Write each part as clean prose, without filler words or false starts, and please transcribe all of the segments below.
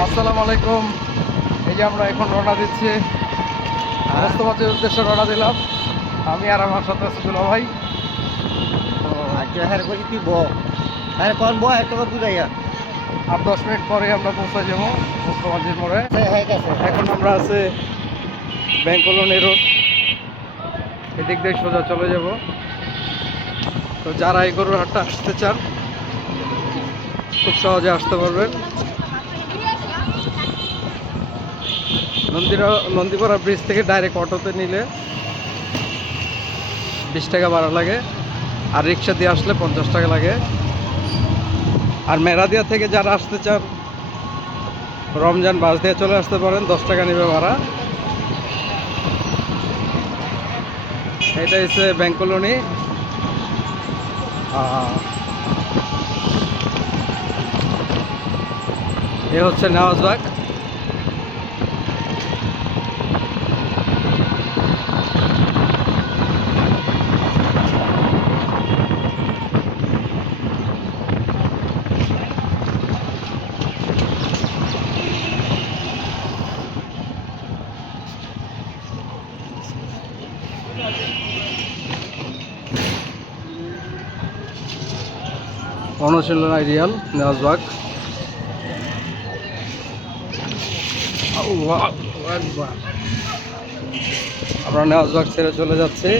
আসসালামু আলাইকুম। এই যে আমরা এখন রওনা দিচ্ছি, মোস্তফাদের উদ্দেশ্যে রওনা দিলাম। আমি আর আমার সাথে আছি দুলা ভাই। আচ্ছা হ্যাঁ বলছি তুই বল হ্যাঁ কল বল একটা কথা বুঝাইয়া 8-10 মিনিট পরে আমরা পৌঁছে যাবো মোস্তফাজির মোড়ে। হ্যাঁ গেছে এখন আমরা আছি ব্যাংক কলোনি রোড, এদিক দিয়ে সোজা চলে যাব। তো যারা এই গরুর হাটটা আসতে চান খুব সহজে আসতে পারবেন। নন্দীপাড়া ব্রিজ থেকে ডাইরেক্ট অটোতে নিলে 20 টাকা ভাড়া লাগে, আর রিক্সা দিয়ে আসলে 50 টাকা লাগে। আর মেরাদিয়া থেকে যারা আসতে চান রমজান বাস দিয়ে চলে আসতে পারেন, 10 টাকা নেবে ভাড়া। এটা হচ্ছে ব্যাংক কলোনি। এ হচ্ছে নেওয়াজবাগ। অনুশীলন আইডিয়াল নেওয়াজবাগ। আমরা নেওয়াজবাগ ছেড়ে চলে যাচ্ছি।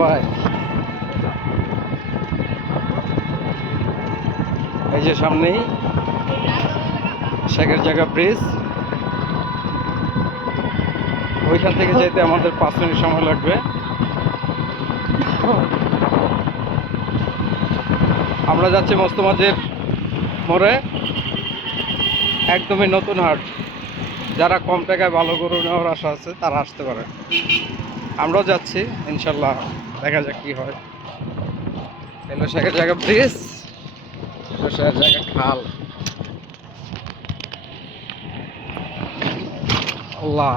ভাই এই যে সামনেই শেখের জায়গা ব্রিজ, ওইখান থেকে যেতে আমাদের 5 মিনিট সময় লাগবে। আমরা যাচ্ছি মোস্তফাজির মোড়ে, একদমই নতুন হাট। যারা কম টাকায় ভালো গরু নেওয়ার আশা আছে তারা আসতে পারে। আমরাও যাচ্ছি, ইনশাল্লাহ দেখা যাক কি হয়। এলো শেখের জায়গা ব্রিজ, শেখের জায়গা খাল। আল্লাহ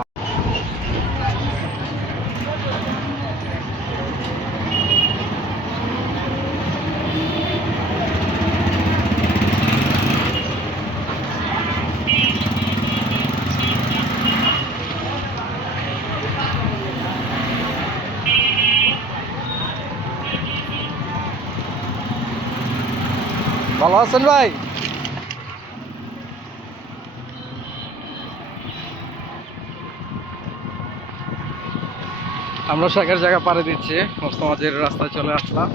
ভালো আছেন ভাই? আমরা শেখের জায়গা পাড়ে দিচ্ছি, মোস্তফাজির রাস্তায় চলে আসলাম।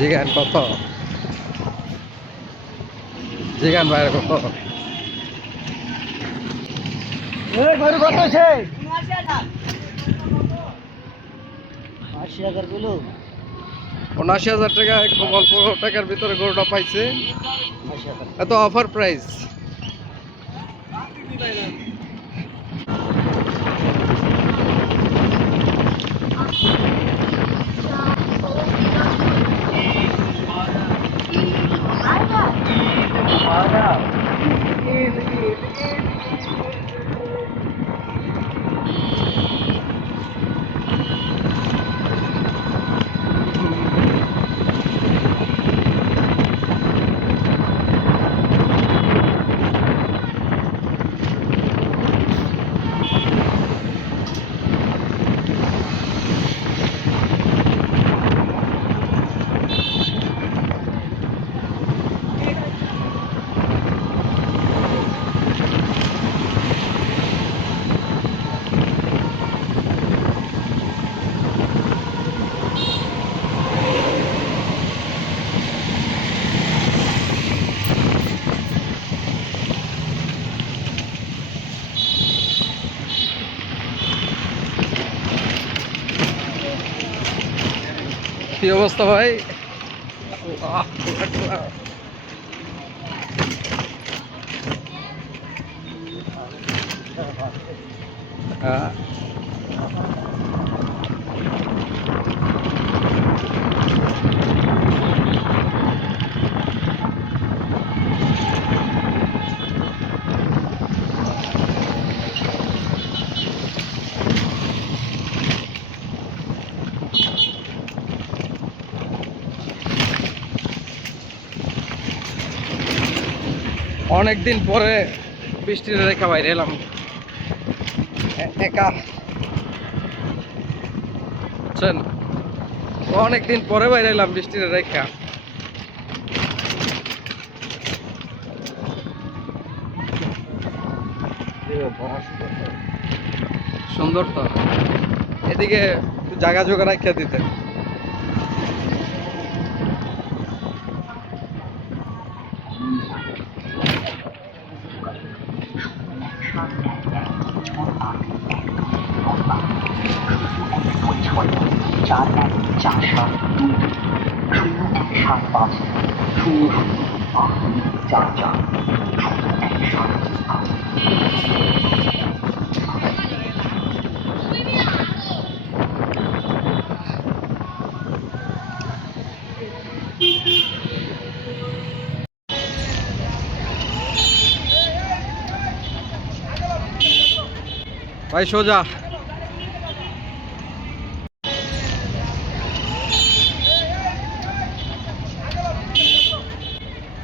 জিগান কত? জিগান ভাইয়ের কত? গরু কত আছে 80,000 কিলো 79,000 টাকা, খুব অল্প টাকার ভিতরে গরুটা পাইছে। 80,000 এত অফার প্রাইস। কি অবস্থা ভাই? অনেকদিন পরে বৃষ্টির রেখা বাইরে এলাম একা, বুঝছেন? অনেকদিন পরে বাইরে এলাম বৃষ্টির রেখা। সুন্দর তো, এদিকে জায়গা জোগা রাখিয়া দিতে। ভাই সোজা,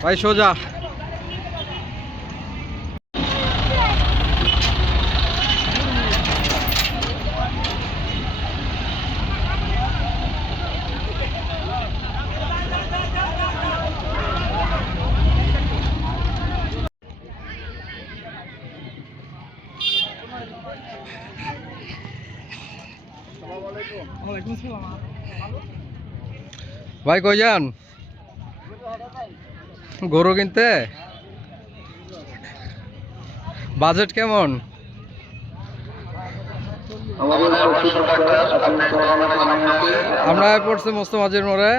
ভাই সোজা। ভাই কই যান? গরু কিনতে? বাজেট কেমন? আমরা পড়ছি মস্ত মাঝের মোড়ে,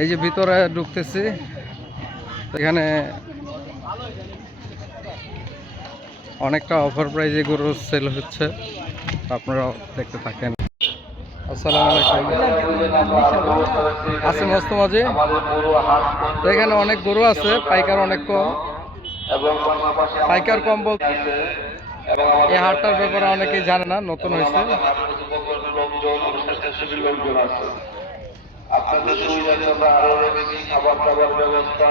এই যে ভিতরে ঢুকতেছি। এখানে অনেকটা অফার প্রাইজে গরু সেল হচ্ছে, আপনারা দেখতে থাকেন। আসসালামু আলাইকুম। আছে মস্ত মাঝে, তো এখানে অনেক গরু আছে, পাইকার অনেক কম। পাইকার কম বলতে এই হাটটার ব্যাপারে অনেকেই জানে না, নতুন হয়েছে। আপনাদের সুবিধার জন্য আরো রেখেছি খাবার দাবার ব্যবস্থা,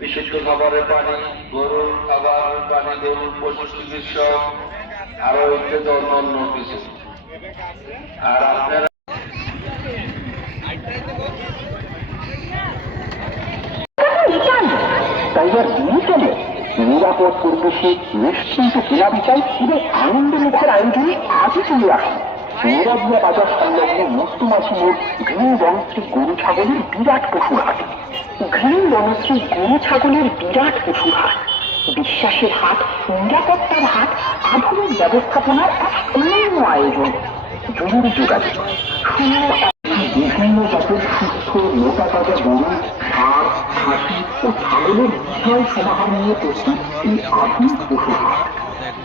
বিশুদ্ধ খাবারের পানি, গরুর খাবার পানি, গরুর পশু চিকিৎসক, আরো হচ্ছে অন্য কিছু। আর আপনারা টাইগার ডিজিটালে নিরাপদ পরিবেশে নিশ্চিন্ত কেনাবেচায় এবং আনন্দ মুখের আয়োজনে আজই চলে আসুন নীরবিয়া বাজার সংলগ্ন মস্তুমাছি মোড় গ্রিন বনশ্রী গরু ছাগলের বিরাট পশুর হাট। গ্রিন বনশ্রী গরু ছাগলের বিরাট পশুর হাট, বিশ্বাসের হাট, নিরাপত্তার হাট, আধুনিক ব্যবস্থাপনার এক অনন্য আয়োজন। জরুরি যোগাযোগ বিভিন্ন জাতের সুস্থ মোটা তাজা গরু, ষাঁড়, খাসি ও ছাগলের বিশাল সমাহার নিয়ে প্রস্তুত এই আধুনিক পশু হাট।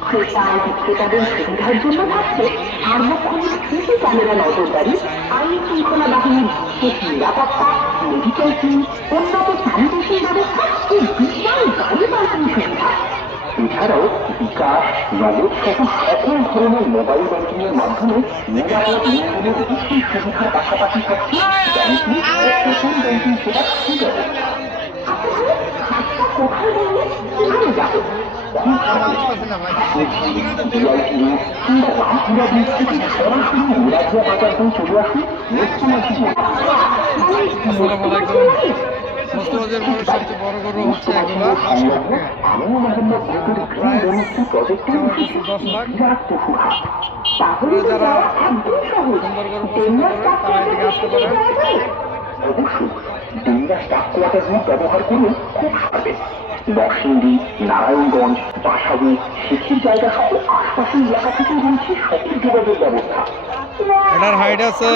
ক্রেতা ও বিক্রেতাদের সুবিধার জন্য থাকছে সার্বক্ষণিক সিসি ক্যামেরা নজরদারি, আইন শৃঙ্খলা বাহিনীর বিশেষ নিরাপত্তা, মেডিকেল টিম, উন্নত স্যানিটেশন ব্যবস্থা ও বিশাল গাড়ি পাঠানোর সুবিধা। এছাড়াও বিকাশ, নগদ সহ সকল ধরনের মোবাইল ব্যাংকিং এর মাধ্যমে নিরাপদ লেনদেনের বিশেষ সুবিধার পাশাপাশি থাকছে ব্যাংকিং ও ওপেন ব্যাংকিং সেবার সুযোগ। কোথায় বললে কিভাবে যাবে? রামপুরা ব্রিজ থেকে সরাসরি নিরাপদ বাজার দিয়ে চলে আসুন মস্তুমাছি। আসসালামু আলাইকুম। মস্তুমাঝের মোড়ের সবচেয়ে বড় গরু হচ্ছে এগুলা, প্রায় 10 লাখ। যারা সুন্দর গরু পছন্দ করেন তারা এদিকে আসতে পারেন। অবশ্যই ডেঙ্গাস ডাকুয়াটার রূপ ব্যবহার করে খুব সারবে। নরসিংদী, নারায়ণগঞ্জ, বাসাবি, শিখির জায়গা সহ আশপাশের এলাকা থেকে রয়েছে সঠিক যোগাযোগ ব্যবস্থা। এটার হাইট আছে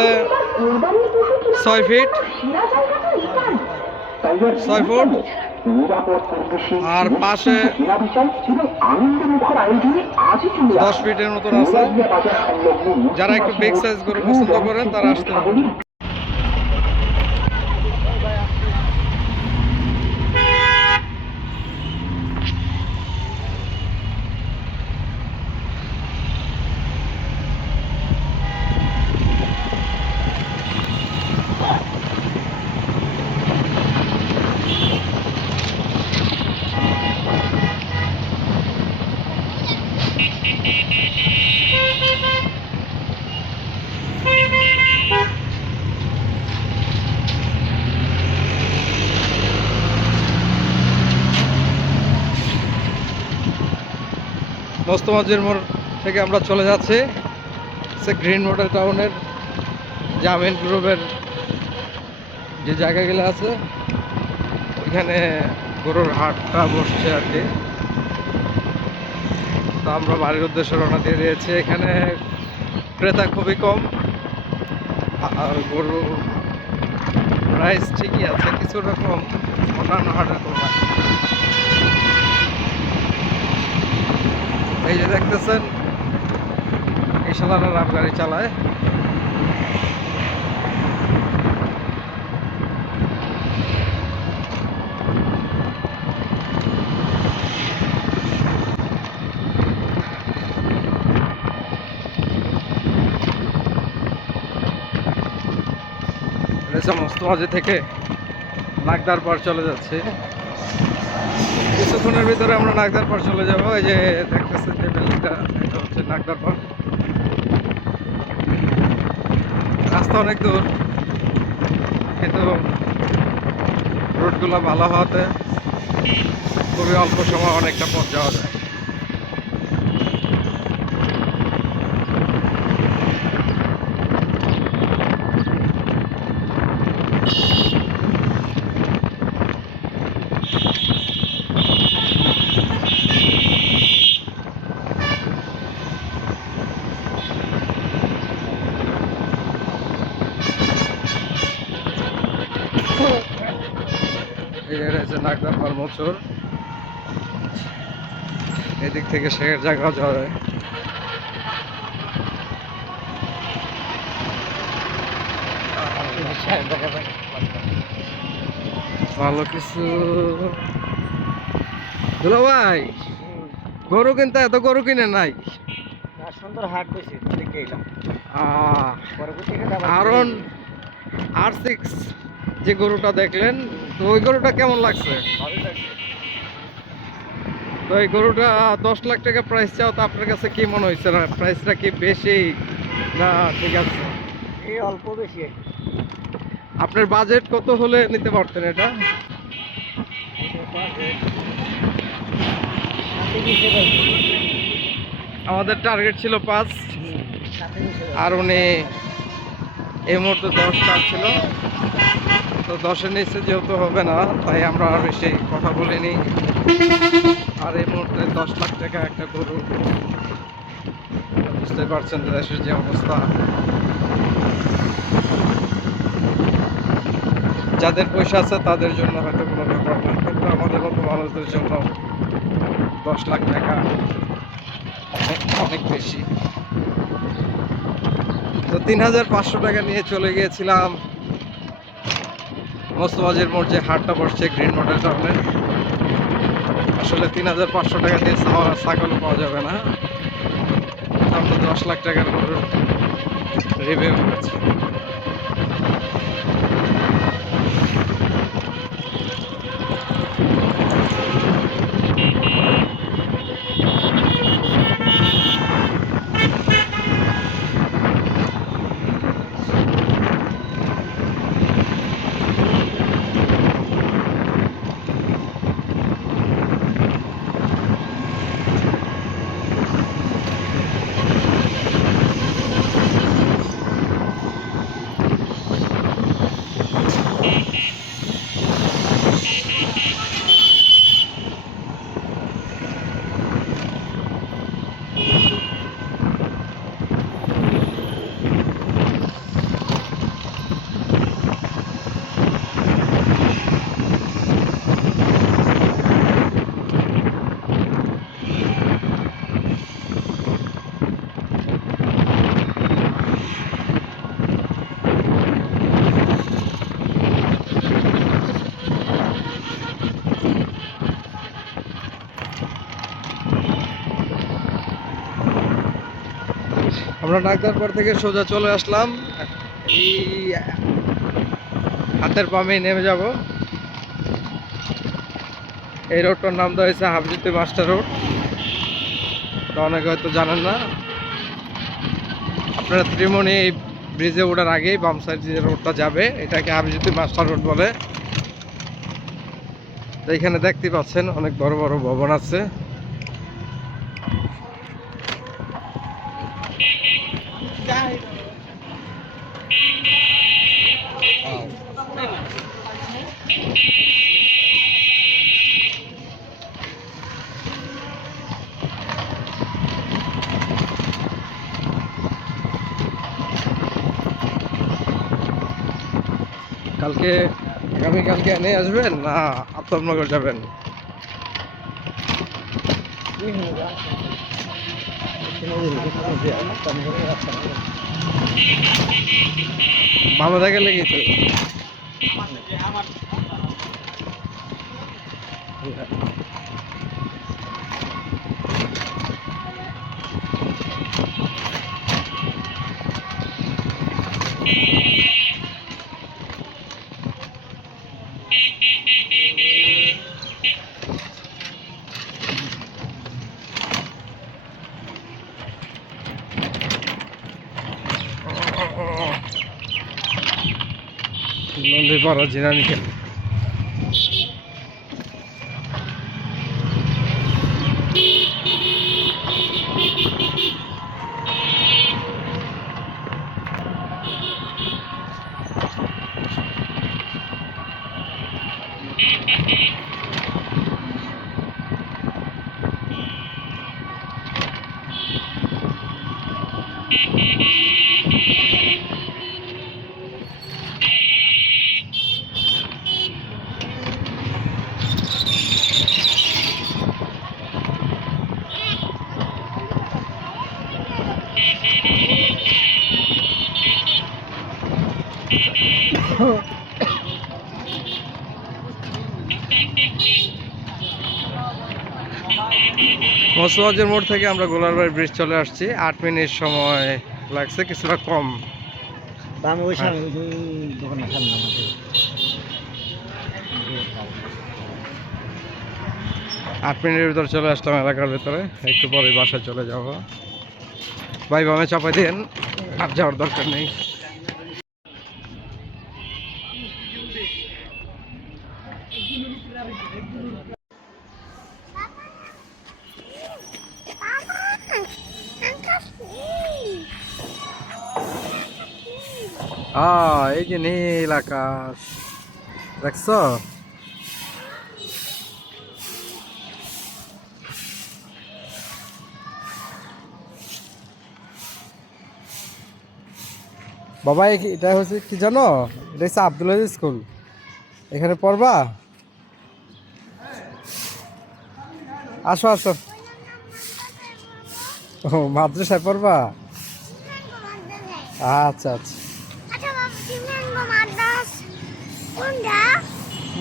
6 ফিট, 6 ফুট। নিরাপদ পরিবেশে আর পাশে জেলা বিচার এবং আনন্দমুখর আয়োজনে আজই চলে 10 ফিটের মতন আছে। বাজার সংলগ্ন যারা একটু বিগ সাইজ গরু পছন্দ করেন তারা আসতে পারেন। মোস্তফাজির মোড় থেকে আমরা চলে যাচ্ছি সে গ্রিন মডেল টাউনের জামিন গ্রুপের যে জায়গাগুলো আছে ওইখানে গরুর হাটটা বসছে আর কি। তো আমরা বাড়ির উদ্দেশ্যে রওনা দিয়ে দিয়েছি। এখানে ক্রেতা খুবই কম আর গরু প্রাইস ঠিকই আছে, কিছু রকম অন্যান্য হাটের তুলনায়। এই যে দেখতেছেন এই শালারা রাম গাড়ি চালায়। মোস্তফাজি থেকে নাগদার পার চলে যাচ্ছে। কিছুক্ষণের ভিতরে আমরা নাগদার পার চলে যাবো। এই যে দেখতেছেন যে বিল্ডিংটা, এটা হচ্ছে নাগদার পার। রাস্তা অনেক দূর, কিন্তু রোডগুলো ভালো হওয়াতে খুবই অল্প সময় অনেকটা পথ যাওয়া যায়। এটা হচ্ছে নাগদার পার মোচর। এদিক থেকে শেখের জায়গা যাওয়া যায়। ভালো কিছু দুলা ভাই, গরু কিনতে এত গরু কিনে নাই। সুন্দর হাট বসে দেখে এলাম। আরন R6 যে গরুটা দেখলেন, তো ওই গরুটা কেমন লাগছে? তো এই গরুটা 10 লাখ টাকা প্রাইস চাও, তো আপনার কাছে কি মনে হয়েছে? না প্রাইসটা কি বেশি না ঠিক আছে? এই অল্প বেশি। আপনার বাজেট কত হলে নিতে পারতেন এটা? আমাদের টার্গেট ছিল 5, আর উনি এই মুহূর্তে 10 ছিল। তো 10-এর নিচে যেহেতু হবে না, তাই আমরা আর বেশি কথা বলিনি। আর এই মুহূর্তে 10 লাখ টাকা একটা গরু, বুঝতে পারছেন দেশের যে অবস্থা। যাদের পয়সা আছে তাদের জন্য হয়তো কোনো ব্যাপার না, কিন্তু আমাদের মতো মানুষদের জন্য 10 লাখ টাকা অনেক বেশি। তো 3500 টাকা নিয়ে চলে গিয়েছিলাম মোস্তফাজির মোড় যে হাটটা বসছে গ্রিন মডেল টাউনে। আসলে 3500 টাকা দিয়ে ছাগলও পাওয়া যাবে না। আমরা 10 লাখ টাকার গরুর রিভিউ করেছি। আমরা ডাক্তারপুর থেকে সোজা চলে আসলাম, এই হাতের পামেই নেমে যাব। এই রোডটার নাম দেওয়া হয়েছে হাফজিতে মাস্টার রোড, তো অনেকে হয়তো জানেন না। আপনারা ত্রিমণি এই ব্রিজে ওঠার আগেই বাম সাইড যে রোডটা যাবে এটাকে হাফজিতে মাস্টার রোড বলে। তো এখানে দেখতে পাচ্ছেন অনেক বড় বড় ভবন আছে। কালকে আগামীকালকে এনে আসবেন না আফতাবনগর যাবেন? মামা গেলে গেছে। নন্দীপাড়া জিরানিকে মসজিদের মোড় থেকে আমরা গোলারবাড়ি ব্রিজ চলে আসছি। 8 মিনিট সময় লাগছে, কিছুটা কম। দাম ওই সামনে ওই দোকানের সামনে আমাদের 8 মিনিটের ভিতরে চলে আসলাম এলাকার ভিতরে। একটু পরে বাসায় চলে যাব। ভাই বামে চাপাই দিন, আর যাওয়ার দরকার নেই। এই যে নীল আকাশ দেখছো? বাবা এটা হচ্ছে কি জানো? এটা হচ্ছে আব্দুল আজিজ স্কুল। এখানে পড়বা? আসো আসো। ও মাদ্রাসায় পড়বা? আচ্ছা আচ্ছা।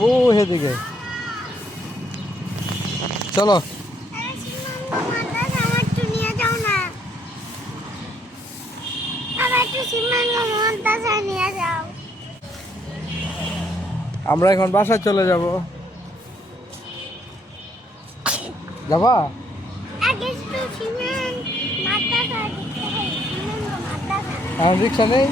ও হেদিকে চলো। আমরা এখন বাসায় চলে যাব। যাবা? রিক্সা নেই।